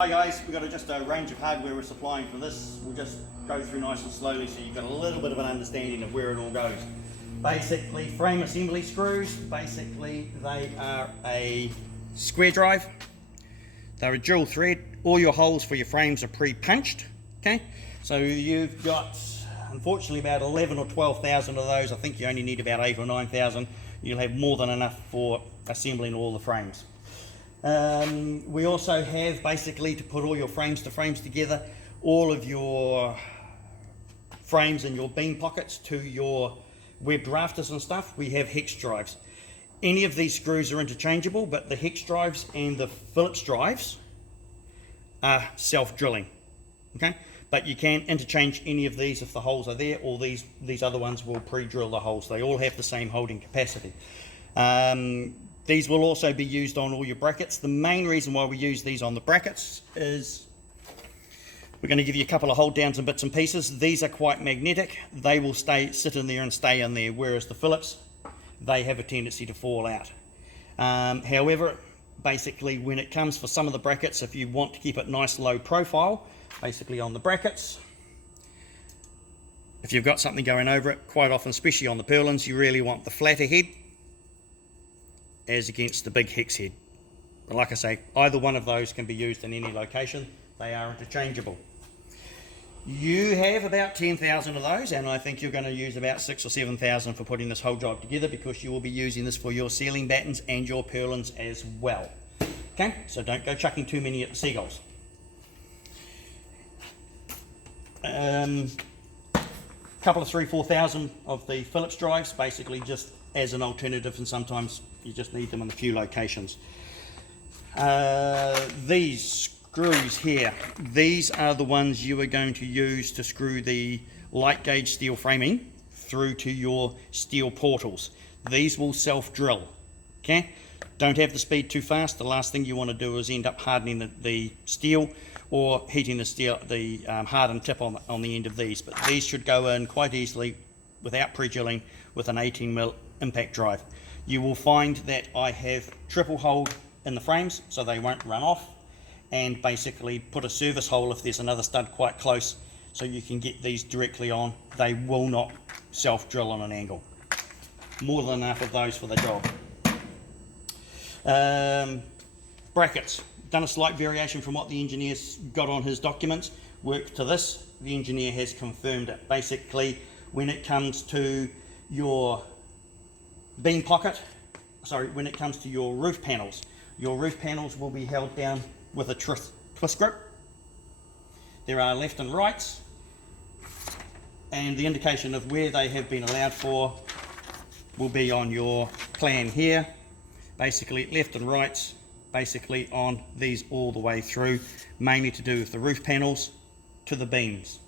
Hi guys, we've got just a range of hardware we're supplying for this. We'll just go through nice and slowly so you've got a little bit of an understanding of where it all goes. Basically, frame assembly screws, basically they are a square drive. They're a dual thread. All your holes for your frames are pre-punched, okay? So you've got, unfortunately, about 11 or 12,000 of those. I think you only need about 8 or 9,000. You'll have more than enough for assembling all the frames. We also have, basically, to put all your frames together, all of your frames and your beam pockets to your webbed rafters and stuff, we have hex drives. Any of these screws are interchangeable, but the hex drives and the Phillips drives are self-drilling, okay? But you can interchange any of these if the holes are there, or these other ones will pre-drill the holes. They all have the same holding capacity. These will also be used on all your brackets. The main reason why we use these on the brackets is we're going to give you a couple of hold downs and bits and pieces. These are quite magnetic. They will sit in there and stay in there, whereas the Phillips, they have a tendency to fall out. However, basically when it comes for some of the brackets, if you want to keep it nice low profile, basically on the brackets, if you've got something going over it, quite often, especially on the purlins, you really want the flatter head as against the big hex head. But like I say, either one of those can be used in any location. They are interchangeable. You have about 10,000 of those, and I think you're going to use about 6,000 or 7,000 for putting this whole job together, because you will be using this for your ceiling battens and your purlins as well. Okay, so don't go chucking too many at the seagulls. Couple of 3,000-4,000 of the Phillips drives, basically just as an alternative, and sometimes you just need them in a few locations. These screws here, these are the ones you are going to use to screw the light gauge steel framing through to your steel portals. These will self-drill, okay? Don't have the speed too fast. The last thing you want to do is end up hardening the steel or heating the steel, the hardened tip on the end of these. But these should go in quite easily without pre-drilling with an 18mm impact drive. You will find that I have triple holed in the frames so they won't run off, and basically put a service hole if there's another stud quite close so you can get these directly on. They will not self-drill on an angle. More than enough of those for the job. Brackets. Done a slight variation from what the engineer's got on his documents. Worked to this. The engineer has confirmed it. Basically, when it comes to your beam pocket, when it comes to your roof panels will be held down with a twist grip. There are left and rights, and the indication of where they have been allowed for will be on your plan here. Basically left and rights, basically on these all the way through, mainly to do with the roof panels to the beams.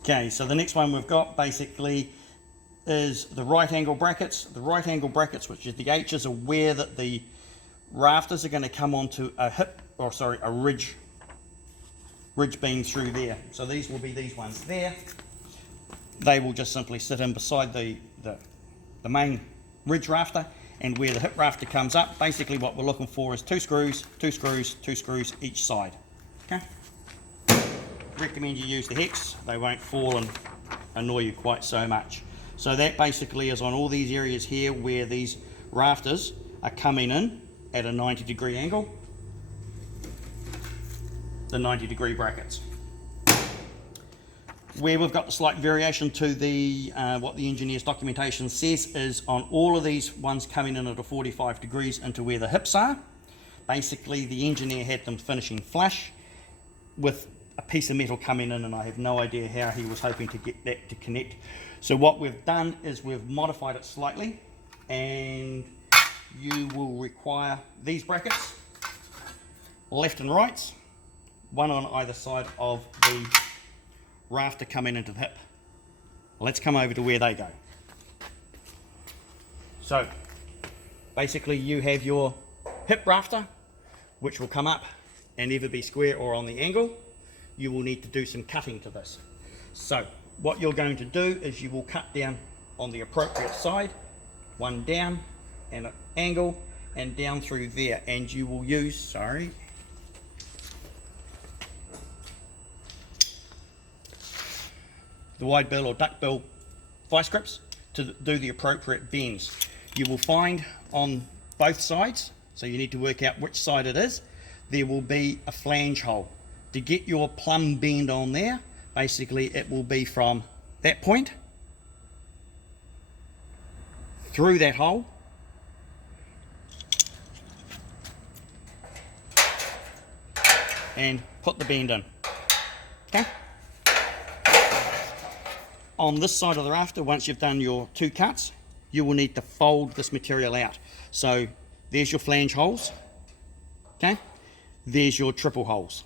Okay, so the next one we've got basically is the right angle brackets. The right angle brackets, which is the H's, are where that the rafters are going to come onto a ridge beam through there. So these will be these ones there. They will just simply sit in beside the main ridge rafter, and where the hip rafter comes up, basically what we're looking for is two screws each side. Okay. Recommend you use the hex. They won't fall and annoy you quite so much. So that basically is on all these areas here where these rafters are coming in at a 90-degree angle, the 90-degree brackets. Where we've got the slight variation to the what the engineer's documentation says is on all of these ones coming in at a 45 degrees into where the hips are. Basically the engineer had them finishing flush with a piece of metal coming in, and I have no idea how he was hoping to get that to connect. So what we've done is we've modified it slightly, and you will require these brackets, left and rights, one on either side of the rafter coming into the hip. Let's come over to where they go. So basically you have your hip rafter, which will come up and either be square or on the angle. You will need to do some cutting to this. So what you're going to do is you will cut down on the appropriate side, one down, and an angle and down through there, and you will use, the wide bill or duck bill vice grips to do the appropriate bends. You will find on both sides, so you need to work out which side it is, there will be a flange hole. To get your plumb bend on there, basically it will be from that point through that hole and put the bend in. Okay? On this side of the rafter, once you've done your 2 cuts, you will need to fold this material out. So there's your flange holes, okay? There's your triple holes,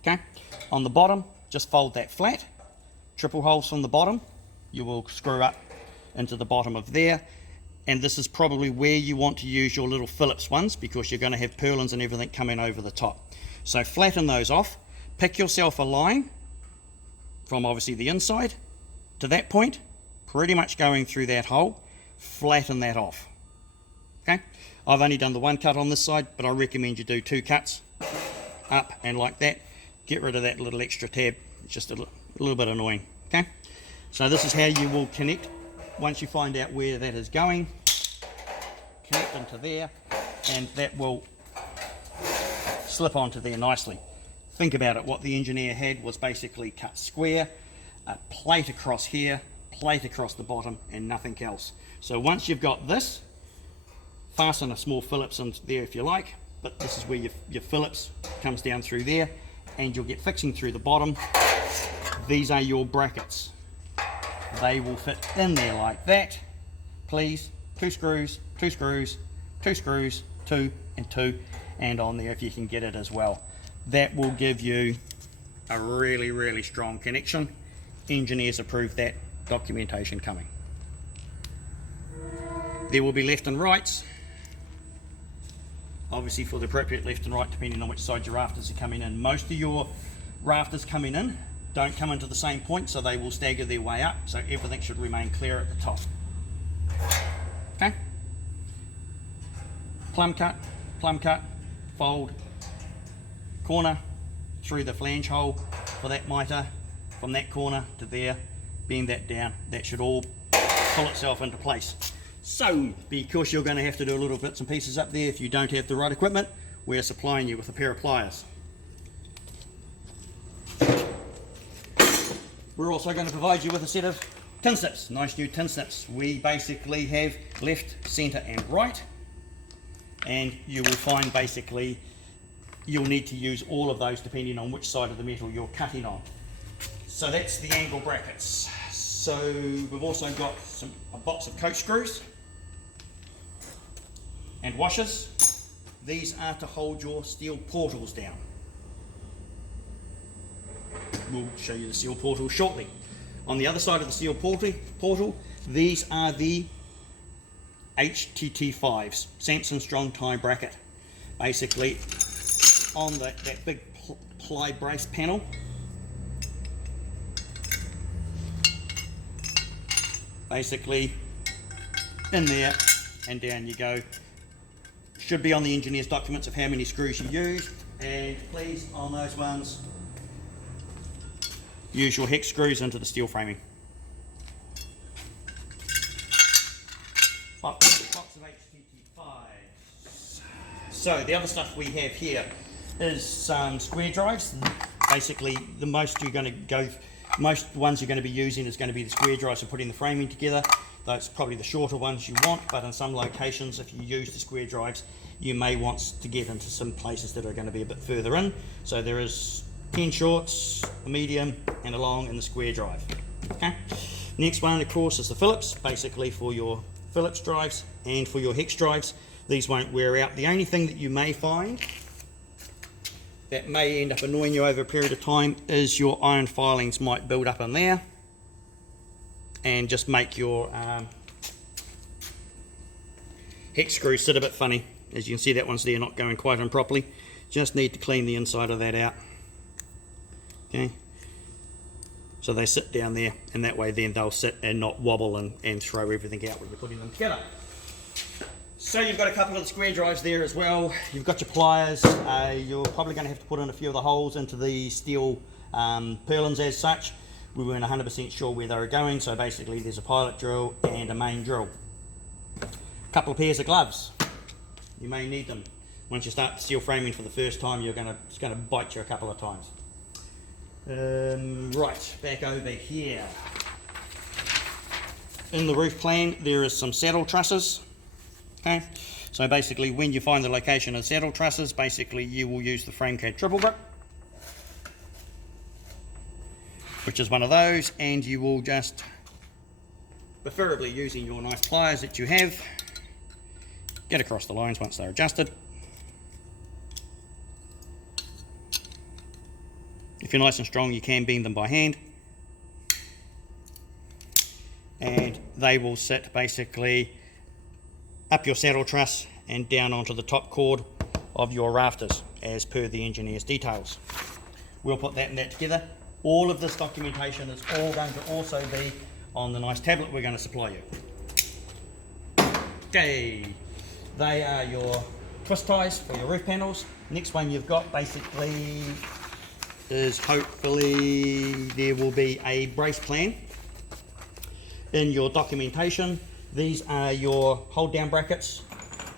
okay? On the bottom, just fold that flat. Triple holes from the bottom, you will screw up into the bottom of there. And this is probably where you want to use your little Phillips ones, because you're going to have purlins and everything coming over the top. So flatten those off, pick yourself a line from obviously the inside to that point, pretty much going through that hole, flatten that off. Okay, I've only done the 1 cut on this side, but I recommend you do 2 cuts up and like that. Get rid of that little extra tab, it's just a little bit annoying. Okay, so this is how you will connect. Once you find out where that is going, connect into there, and that will slip onto there nicely. Think about it, what the engineer had was basically cut square, a plate across here, plate across the bottom, and nothing else. So once you've got this, fasten a small Phillips in there if you like, but this is where your Phillips comes down through there, and you'll get fixing through the bottom. These are your brackets. They will fit in there like that. Please, 2 screws, 2 screws, 2 screws, 2 and 2, and on there if you can get it as well. That will give you a really, really strong connection. Engineers approve that, documentation coming. There will be left and rights, obviously for the appropriate left and right depending on which side your rafters are coming in. Most of your rafters coming in don't come into the same point, so they will stagger their way up, so everything should remain clear at the top. Okay, plumb cut, fold, corner through the flange hole for that mitre, from that corner to there, bend that down. That should all pull itself into place. So, because you're going to have to do a little bits and pieces up there, if you don't have the right equipment, we're supplying you with a pair of pliers. We're also going to provide you with a set of tin snips, nice new tin snips. We basically have left, centre and right, and you will find basically you'll need to use all of those depending on which side of the metal you're cutting on. So that's the angle brackets. So we've also got a box of coach screws and washers. These are to hold your steel portals down. We'll show you the steel portal shortly. On the other side of the steel portal, these are the HTT5s, Samson Strong Tie Bracket. Basically, on that big ply brace panel, basically in there and down you go. Should be on the engineer's documents of how many screws you use, and please, on those ones, use your hex screws into the steel framing. Box of HTT5s. So the other stuff we have here is square drives. Basically, the most you're going to go, most ones you're going to be using is going to be the square drives for putting the framing together. That's probably the shorter ones you want, but in some locations, if you use the square drives, you may want to get into some places that are going to be a bit further in. So there is 10 shorts, a medium and a long in the square drive. Okay. Next one, of course, is the Phillips, basically for your Phillips drives and for your hex drives. These won't wear out. The only thing that you may find that may end up annoying you over a period of time is your iron filings might build up in there and just make your hex screw sit a bit funny. As you can see, that one's there not going quite in properly. Just need to clean the inside of that out. Okay, so they sit down there, and that way then they'll sit and not wobble and throw everything out when we're putting them together. So you've got a couple of the square drives there as well. You've got your pliers. You're probably going to have to put in a few of the holes into the steel purlins as such. We weren't 100% sure where they were going, so basically there's a pilot drill and a main drill. A couple of pairs of gloves. You may need them. Once you start steel framing for the first time, it's going to bite you a couple of times. Right, back over here. In the roof plan, there is some saddle trusses. Okay, so basically when you find the location of saddle trusses, basically you will use the frame CAD triple grip, which is one of those, and you will just, preferably using your nice pliers that you have, get across the lines once they're adjusted. If you're nice and strong, you can bend them by hand, and they will sit basically up your saddle truss and down onto the top chord of your rafters as per the engineer's details. We'll put that and that together. All of this documentation is all going to also be on the nice tablet we're going to supply you. Okay, they are your twist ties for your roof panels. Next one you've got basically is, hopefully there will be a brace plan in your documentation. These are your hold down brackets.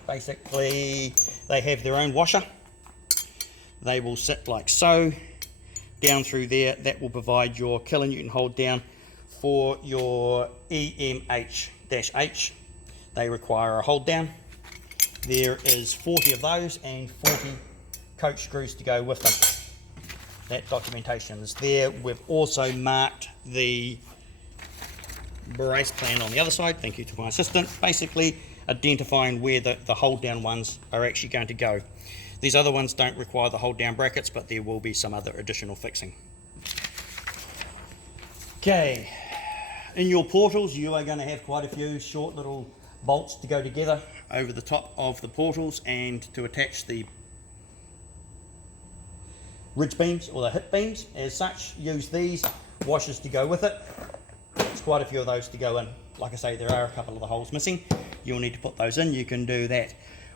Basically they have their own washer. They will sit like so down through there. That will provide your kilonewton hold down for your EMH-H. They require a hold down. There is 40 of those and 40 coach screws to go with them. That documentation is there. We've also marked the brace plan on the other side, thank you to my assistant, basically identifying where the hold down ones are actually going to go. These other ones don't require the hold down brackets, but there will be some other additional fixing. Okay, in your portals you are going to have quite a few short little bolts to go together over the top of the portals and to attach the ridge beams or the hip beams as such. Use these washers to go with it. There's quite a few of those to go in. Like I say, there are a couple of the holes missing. You'll need to put those in. You can do that.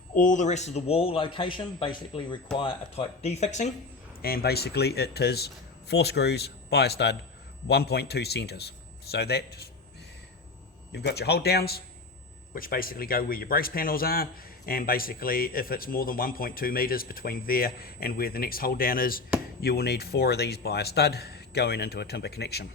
All the rest of the wall location basically require a type D fixing, and basically it is 4 screws by a stud, 1.2 centres. So that you've got your hold downs, which basically go where your brace panels are, and basically if it's more than 1.2 metres between there and where the next hold down is, you will need 4 of these by a stud going into a timber connection.